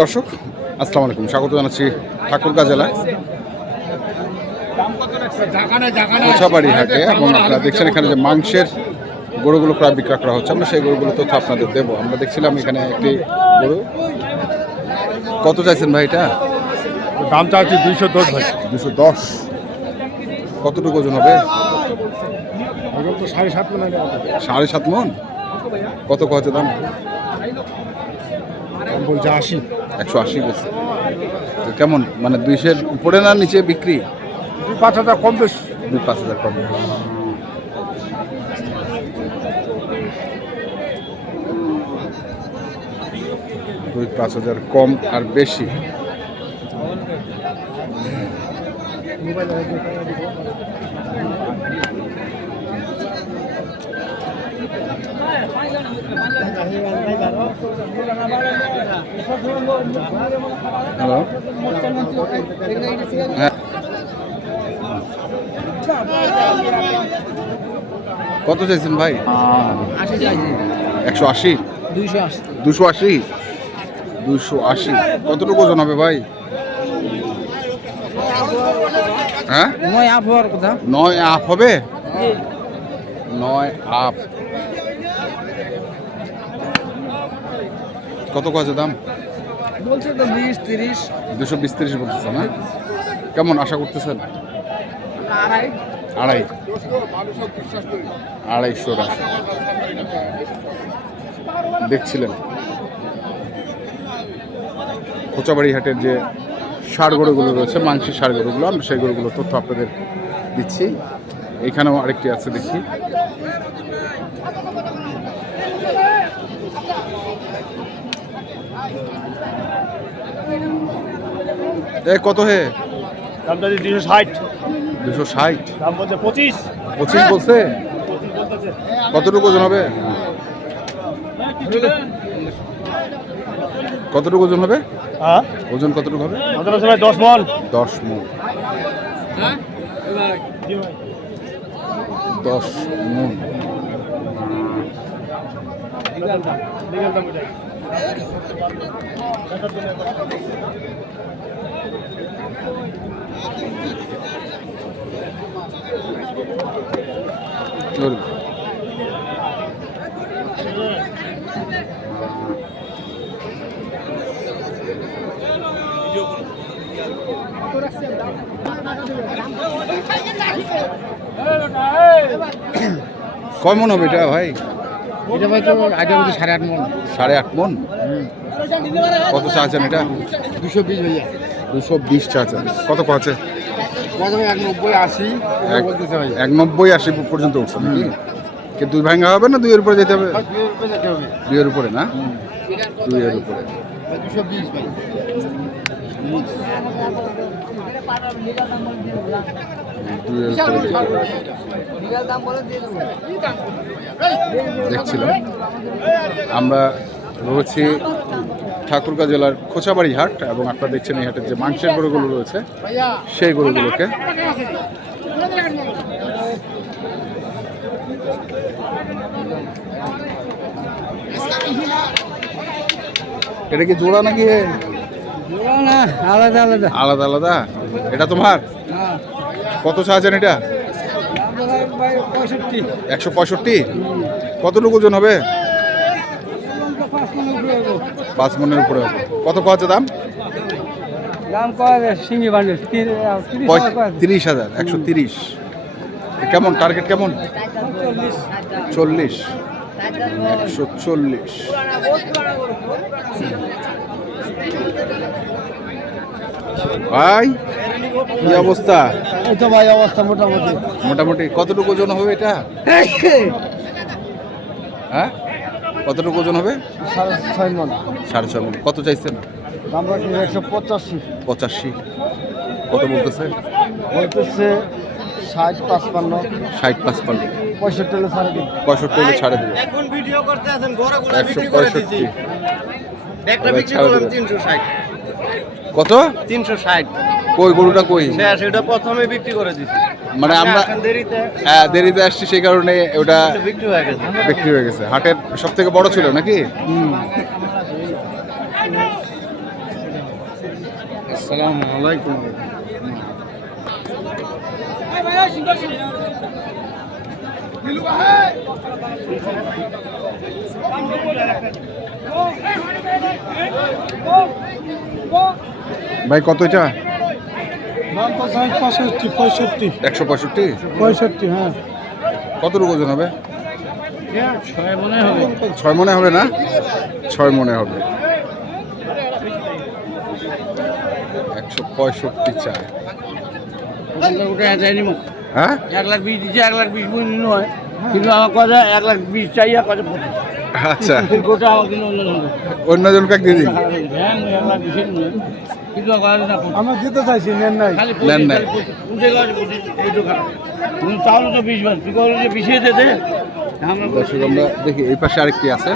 দর্শক আসসালামু আলাইকুম। স্বাগত জানাচ্ছি ঠাকুরগাঁ জেলায়। কোছাবাড়ি হাটে এবং আপনারা দেখছেন এখানে যে মাংসের গরুগুলো প্রায় বিক্রয় করা হচ্ছে। আমরা সেই গরুগুলো তথ্য আপনাদের দেবো। আমরা দেখছিলাম এখানে একটি গরু। কত চাইছেন ভাই এটা? দাম চাচ্ছি দুইশো দশ ভাই। দুশো দশ। কতটুকু ওজন হবে? সাড়ে সাত মনে। সাড়ে সাত মন? কত কত দাম? বলছে আশি একশো আশি বলছে। তো কেমন? মানে দুইশের উপরে না নিচে বিক্রি? দুই পাঁচ হাজার কম বেশ। দুই পাঁচ হাজার কম দুই পাঁচ হাজার কম আর বেশি। হ্যালো হ্যাঁ কত চাইছেন ভাই? একশো আশি? আশি দুশো আশি। দুশো আশি। কতটুকু ওজন হবে ভাই? হ্যাঁ? নয় আপ হওয়ার কথা। নয় আপ হবে? নয় আপ। কত কত দাম? বলছে তো বিশ তিরিশ। দুশো বিশ তিরিশ বলতেছে না? কেমন আশা করতেছেন? আড়াই। আড়াই। আড়াইশো দেখছিলেন। কোচাবাড়ি হাটের যে ষাড় গরুগুলো রয়েছে মাংসের ষাড় গরুগুলো আমরা সেই গরুগুলো তথ্য আপনাদের দিচ্ছি। এখানেও আরেকটি আছে দেখি। এ কত হে? দাম চাচ্ছি দুশো ষাট। দুশো ষাট। দাম বলছে পঁচিশ। পঁচিশ বলছে? কতটুকু ওজন হবে? কতটুকু ওজন হবে? হ্যাঁ। ওজন কতটুকু হবে? দশ মন। দশ মন। দশ মন। কয় হবে এটা ভাই? এটা ভাই তো আগে বলছে সাড়ে আট মন। সাড়ে আট মন? কত চাচ্ছেন এটা? দুশো বিশ ভাইয়া দুশো বিশ চাচ্ছেন কত আছে এক নব্বই আশি এক- নব্বই আশি পর্যন্ত উঠছে নাকি? কি দুই ভাঙা হবে না দুইয়ের উপরে যেতে হবে? দুইয়ের উপরে না? দুইয়ের উপরে। দুশো দেখছিলাম। আমরা রয়েছি ঠাকুরগাঁ জেলার খোঁচাবাড়ি হাট এবং আপনারা দেখছেন এই হাটের যে মাংসের গরুগুলো রয়েছে সেই গরুগুলোকে। এটা কি জোড়া নাকি? আলাদা আলাদা। আলাদা আলাদা। এটা তোমার? কত চাচ্ছেন এটা? একশো পঁয়ষট্টি। কতটুকু ওজন হবে? পাঁচ মনের উপরে হবে। কত কত দাম? তিরিশ হাজার একশো তিরিশ। কেমন? টার্গেট কেমন? চল্লিশ। একশো চল্লিশ। ভাই কি অবস্থা? এই তো ভাই অবস্থা মোটামুটি। মোটামুটি কতটুকু ওজন হবে এটা? হ্যাঁ? কতটুকু ওজন হবে? সাড়ে ছয় মন। সাড়ে ছয় মণ। কত চাইছেন? দাম রাখি একশো পঁচাশি। পঁচাশি। কত বলতেছে? বলতেছে ষাট পাঁচপান্ন। ষাট পাঁচপান্ন। পঁয়ষট্টি হলে সাড়ে তিন পঁয়ষট্টি হলে ছাড়ে দেবে। এখন ভিডিও করতে আছেন ঘরে ঘরে বিক্রি করে পঁয়ষট্টি। দিছি একটা বিক্রি ছাড়ে করলাম দেবে। তিনশো ষাট। কত? তিনশো ষাট। কই গরুটা কই? শেষ এটা প্রথমে বিক্রি করে দিছি। মানে আমরা দেরিতে হ্যাঁ, দেরিতে আসছি সেই কারণে ওটা বিক্রি হয়ে গেছে। বিক্রি হয়ে গেছে। হাটের সব থেকে বড় ছিল নাকি? আসসালামু আলাইকুম। ভাই কত এটা? ষাট পঁয়ষট্টি পঁয়ষট্টি একশো পঁয়ষট্টি? পঁয়ষট্টি হ্যাঁ। কতটুকু ওজন হবে? ছয় মনে হবে। ছয় মনে হবে না? ছয় মনে হবে। একশো পঁয়ষট্টি চায় হ্যাঁ? এক লাখ বিশ দিচ্ছে এক লাখ বিশ হয়। কিন্তু আমার কথা এক লাখ বিশ চাইয়া কথা পঁচিশ। আচ্ছা। অন্যজন কাক দিয়ে দিন। হ্যাঁ কিন্তু আমরা দিতে চাইছি নেন নাই। খালি নেন নাই। উঠে গেছে পঁচিশ এই দোকান। কিন্তু তাহলে তো বিশ বার। তুই যে বিশে দে দে। আমরা দর্শক আমরা দেখি এই পাশে আরেকটি আছে।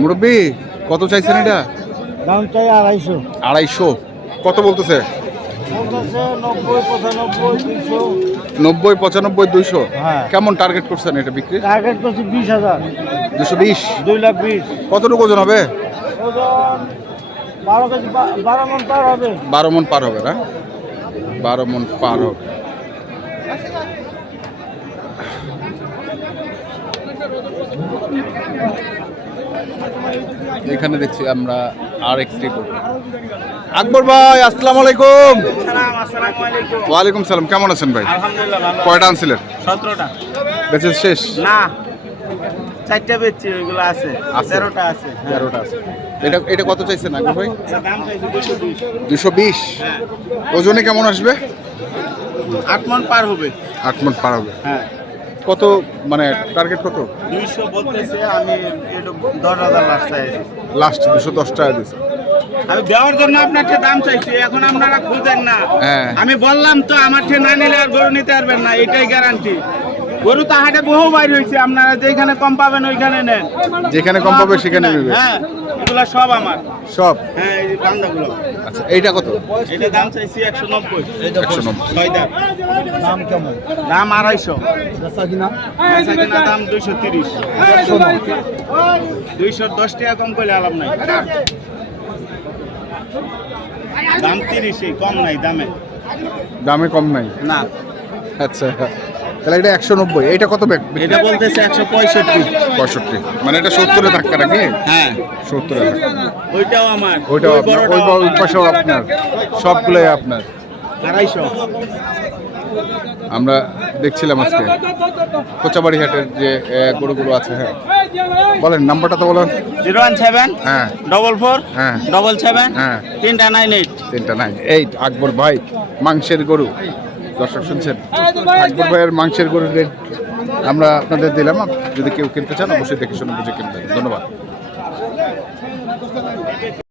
মুরব্বী কত চাইছেন এটা? দাম চাই আড়াইশো। আড়াইশো। কত বলতেছে? নব্বই পঁচানব্বই দুইশো। হ্যাঁ। কেমন টার্গেট করছেন এটা বিক্রি? টার্গেট করছি বিশ হাজার। দুশো বিশ? দুই লাখ বিশ। কতটুকু ওজন মন হবে। বারো মন পার হবে না? বারো মন পার হবে। এখানে দেখছি আমরা আর একটি। আকবর ভাই আসসালামু আলাইকুম। ওয়ালাইকুম সালাম কেমন আছেন ভাই? কয়টা আনছিলেন? সতেরোটা। বেচে শেষ? না চারটা বেচছি ওইগুলো আছে। আছে। তেরোটা আছে তেরোটা আছে। এটা এটা কত চাইছেন আকবর ভাই? বিশ। দুশো বিশ? হ্যাঁ। ওজনে কেমন আসবে? আট মন পার হবে। আট মন পার হবে। হ্যাঁ। কত মানে টার্গেট কত? দুইশো বলতেছে আমি দশ হাজার লাস্ট চাইছি লাস্ট দুশো দশ টাকা দিয়েছে আমি দেওয়ার জন্য আপনাকে দাম চাইছি এখন আপনারা খুঁজেন না। হ্যাঁ। আমি বললাম তো আমার ঠে না নিলে আর গরু নিতে পারবেন না এটাই গ্যারান্টি গরু তো হাটে বহু বাইর হয়েছে আপনারা যেখানে কম পাবেন ওইখানে নেন। যেখানে কম পাবে সেখানে নেবে হ্যাঁ এগুলো সব আমার। সব? হ্যাঁ এই বান্দাগুলো আচ্ছা এইটা কত? এটা দাম চাইছি একশো নব্বই। একশো নব্বই। ছয় দাম দাম কেমন? দাম আড়াইশো। বেচা কিনা? বেচা কেনা দাম দুইশো তিরিশ। দুইশো দশ টাকা কম করলে আলাপ নাই। দাম তিরিশই কম নাই দামে। দামে কম নাই? না। আচ্ছা। তাহলে এটা একশো নব্বই। এইটা কত ব্যাগ এটা বলতেছে একশো পঁয়ষট্টি। পঁয়ষট্টি। মানে এটা সত্তরে ধাক্কা নাকি? হ্যাঁ। সত্তরে ওইটাও আমার। ওইটাও আপনার। ওই ওই পাশেও আপনার। সবগুলোই আপনার। আড়াইশো। আমরা দেখছিলাম আজকে কোচাবাড়ি হাটের যে গরুগুলো আছে হ্যাঁ। বলেন নাম্বারটা তো বলেন। জিরো ওয়ান সেভেন হ্যাঁ। ডবল ফোর হ্যাঁ। ডবল সেভেন হ্যাঁ। তিনটা নাইন এইট। তিনটা নাইন। এইট আকবর ভাই মাংসের গরু। দর্শক শুনছেন আকবর ভাইয়ের মাংসের গরুর রেট আমরা আপনাদের দিলাম। যদি কেউ কিনতে চান, অবশ্যই দেখে শুনে বুঝে কিনতে ধন্যবাদ।